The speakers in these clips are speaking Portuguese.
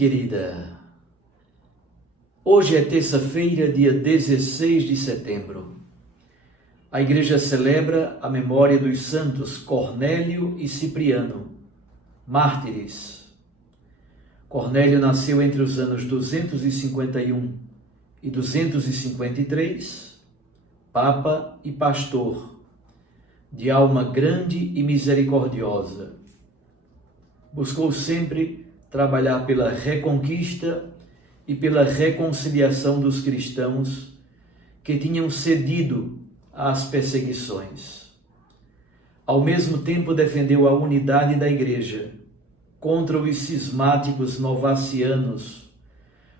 querida, hoje é terça-feira, dia 16 de setembro. A igreja celebra a memória dos santos Cornélio e Cipriano, mártires. Cornélio nasceu entre os anos 251 e 253, papa e pastor, de alma grande e misericordiosa. Buscou sempre trabalhar pela reconquista e pela reconciliação dos cristãos que tinham cedido às perseguições. Ao mesmo tempo, defendeu a unidade da Igreja contra os cismáticos novacianos,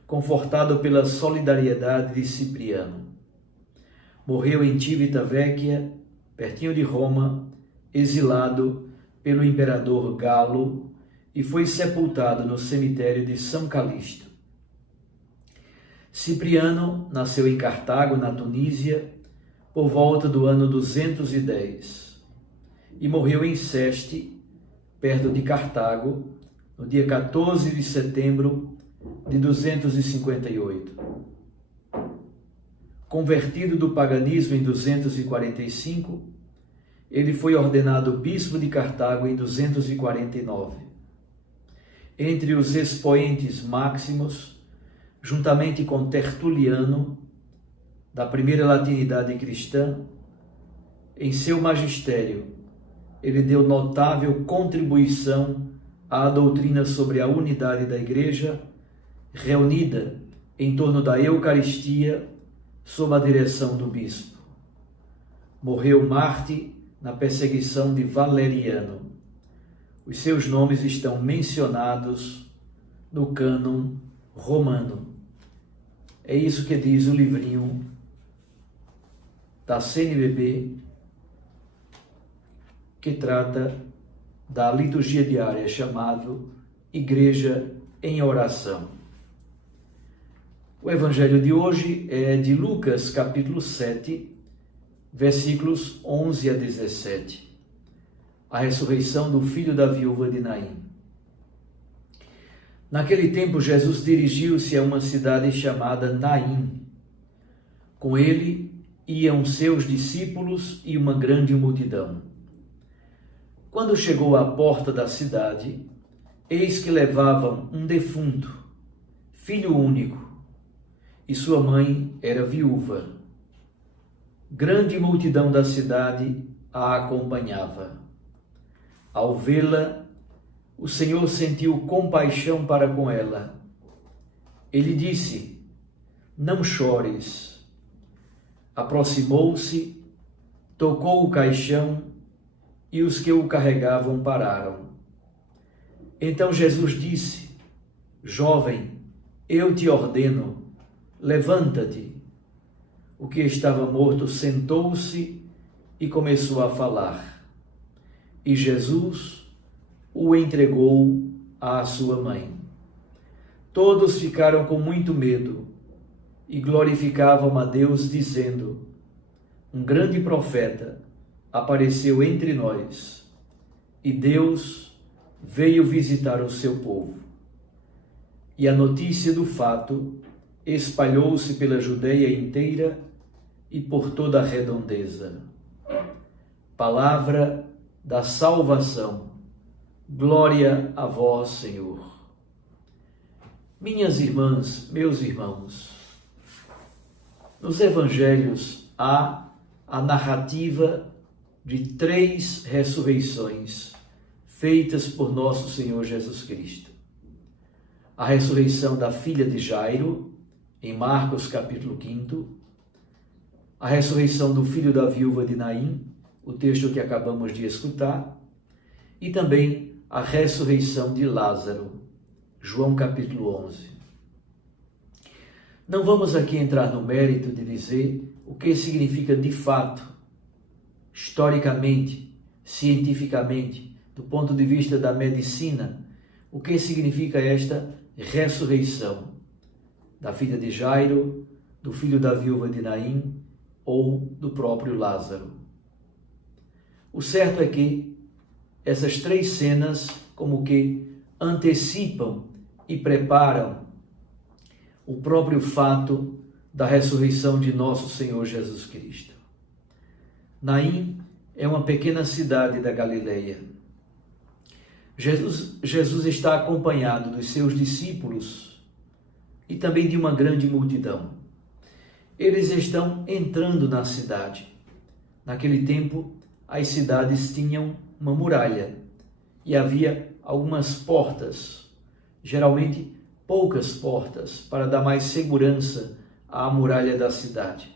confortado pela solidariedade de Cipriano. Morreu em Civitavecchia, pertinho de Roma, exilado pelo imperador Galo, e foi sepultado no cemitério de São Calixto. Cipriano nasceu em Cartago, na Tunísia, por volta do ano 210 e morreu em Seste, perto de Cartago, no dia 14 de setembro de 258. Convertido do paganismo em 245, ele foi ordenado bispo de Cartago em 249. Entre os expoentes máximos, juntamente com Tertuliano, da primeira latinidade cristã, em seu magistério, ele deu notável contribuição à doutrina sobre a unidade da Igreja, reunida em torno da Eucaristia, sob a direção do bispo. Morreu mártir na perseguição de Valeriano. Os seus nomes estão mencionados no cânon romano. É isso que diz o livrinho da CNBB, que trata da liturgia diária, chamado Igreja em Oração. O evangelho de hoje é de Lucas, capítulo 7, versículos 11 a 17. A ressurreição do filho da viúva de Naim. Naquele tempo, Jesus dirigiu-se a uma cidade chamada Naim. Com ele iam seus discípulos e uma grande multidão. Quando chegou à porta da cidade, eis que levavam um defunto, filho único, e sua mãe era viúva. Grande multidão da cidade a acompanhava. Ao vê-la, o Senhor sentiu compaixão para com ela. Ele disse: "Não chores." Aproximou-se, tocou o caixão e os que o carregavam pararam. Então Jesus disse: "Jovem, eu te ordeno, levanta-te." O que estava morto sentou-se e começou a falar. E Jesus o entregou à sua mãe. Todos ficaram com muito medo e glorificavam a Deus, dizendo: "Um grande profeta apareceu entre nós, e Deus veio visitar o seu povo." E a notícia do fato espalhou-se pela Judeia inteira e por toda a redondeza. Palavra da salvação. Glória a vós, Senhor. Minhas irmãs, meus irmãos, nos evangelhos há a narrativa de 3 ressurreições feitas por nosso Senhor Jesus Cristo. A ressurreição da filha de Jairo, em Marcos capítulo 5, a ressurreição do filho da viúva de Naim, o texto que acabamos de escutar, e também a ressurreição de Lázaro, João capítulo 11. Não vamos aqui entrar no mérito de dizer o que significa de fato, historicamente, cientificamente, do ponto de vista da medicina, o que significa esta ressurreição da filha de Jairo, do filho da viúva de Naim ou do próprio Lázaro. O certo é que essas 3 cenas como que antecipam e preparam o próprio fato da ressurreição de nosso Senhor Jesus Cristo. Naim é uma pequena cidade da Galileia. Jesus está acompanhado dos seus discípulos e também de uma grande multidão. Eles estão entrando na cidade. Naquele tempo, as cidades tinham uma muralha e havia algumas portas, geralmente poucas portas, para dar mais segurança à muralha da cidade.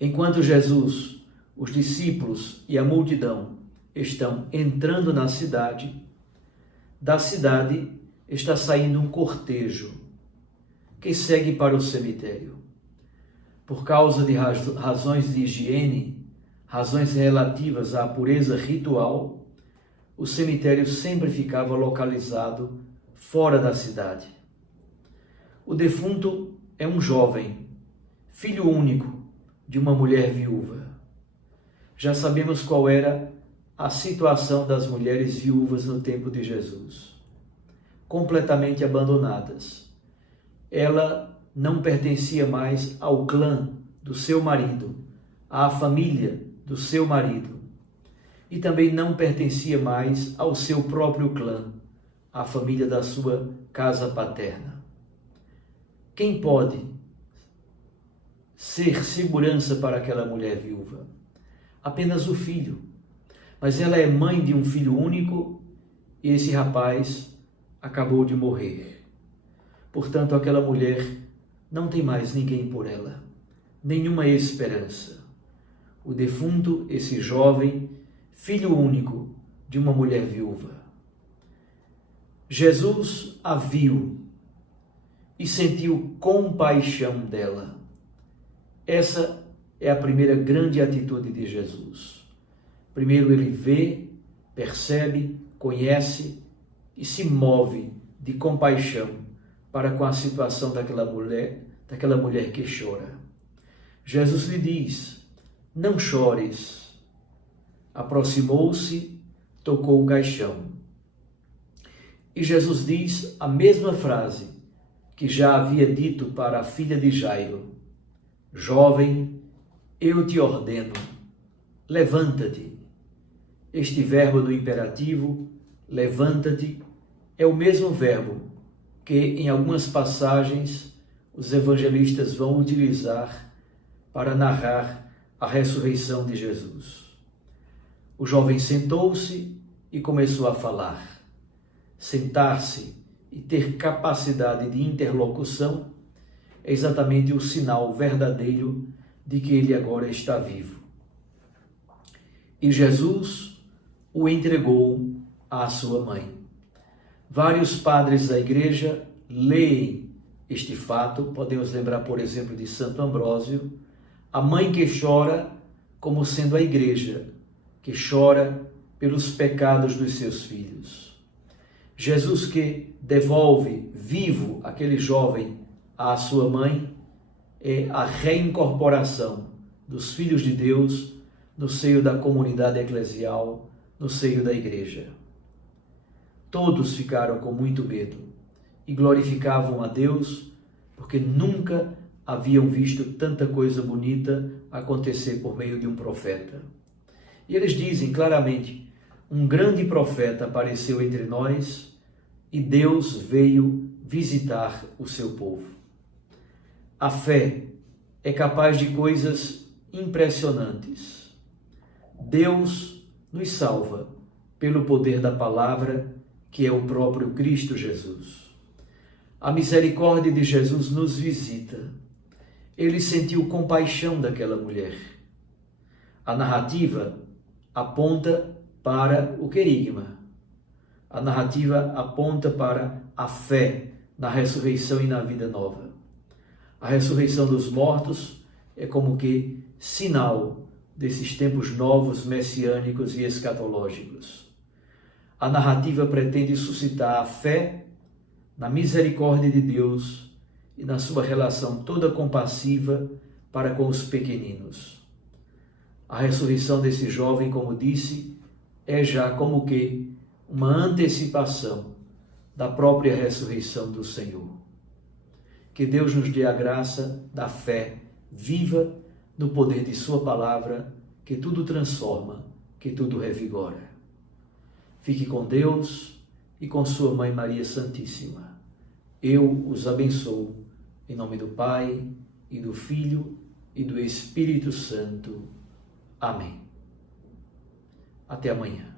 Enquanto Jesus, os discípulos e a multidão estão entrando na cidade, da cidade está saindo um cortejo que segue para o cemitério. Por causa de razões de higiene, razões relativas à pureza ritual, o cemitério sempre ficava localizado fora da cidade. O defunto é um jovem, filho único de uma mulher viúva. Já sabemos qual era a situação das mulheres viúvas no tempo de Jesus. Completamente abandonadas. Ela não pertencia mais ao clã do seu marido, à família do seu marido, e também não pertencia mais ao seu próprio clã, à família da sua casa paterna. Quem pode ser segurança para aquela mulher viúva? Apenas o filho. Mas ela é mãe de um filho único e esse rapaz acabou de morrer. Portanto, aquela mulher não tem mais ninguém por ela, nenhuma esperança. O defunto, esse jovem, filho único de uma mulher viúva. Jesus a viu e sentiu compaixão dela. Essa é a primeira grande atitude de Jesus. Primeiro ele vê, percebe, conhece e se move de compaixão para com a situação daquela mulher que chora. Jesus lhe diz: não chores. Aproximou-se, tocou o caixão. E Jesus diz a mesma frase que já havia dito para a filha de Jairo: jovem, eu te ordeno, levanta-te. Este verbo do imperativo, levanta-te, é o mesmo verbo que em algumas passagens os evangelistas vão utilizar para narrar a ressurreição de Jesus. O jovem sentou-se e começou a falar. Sentar-se e ter capacidade de interlocução é exatamente o sinal verdadeiro de que ele agora está vivo. E Jesus o entregou à sua mãe. Vários padres da igreja leem este fato, podemos lembrar, por exemplo, de Santo Ambrósio, a mãe que chora como sendo a igreja, que chora pelos pecados dos seus filhos. Jesus que devolve vivo aquele jovem à sua mãe é a reincorporação dos filhos de Deus no seio da comunidade eclesial, no seio da igreja. Todos ficaram com muito medo e glorificavam a Deus porque nunca haviam visto tanta coisa bonita acontecer por meio de um profeta. E eles dizem claramente: um grande profeta apareceu entre nós e Deus veio visitar o seu povo. A fé é capaz de coisas impressionantes. Deus nos salva pelo poder da palavra, que é o próprio Cristo Jesus. A misericórdia de Jesus nos visita. Ele sentiu compaixão daquela mulher. A narrativa aponta para o querigma. A narrativa aponta para a fé na ressurreição e na vida nova. A ressurreição dos mortos é como que sinal desses tempos novos, messiânicos e escatológicos. A narrativa pretende suscitar a fé na misericórdia de Deus e na sua relação toda compassiva para com os pequeninos. A ressurreição desse jovem, como disse, é já como que uma antecipação da própria ressurreição do Senhor. Que Deus nos dê a graça da fé viva no poder de sua palavra, que tudo transforma, que tudo revigora. Fique com Deus e com sua Mãe Maria Santíssima. Eu os abençoo, em nome do Pai, e do Filho, e do Espírito Santo. Amém. Até amanhã.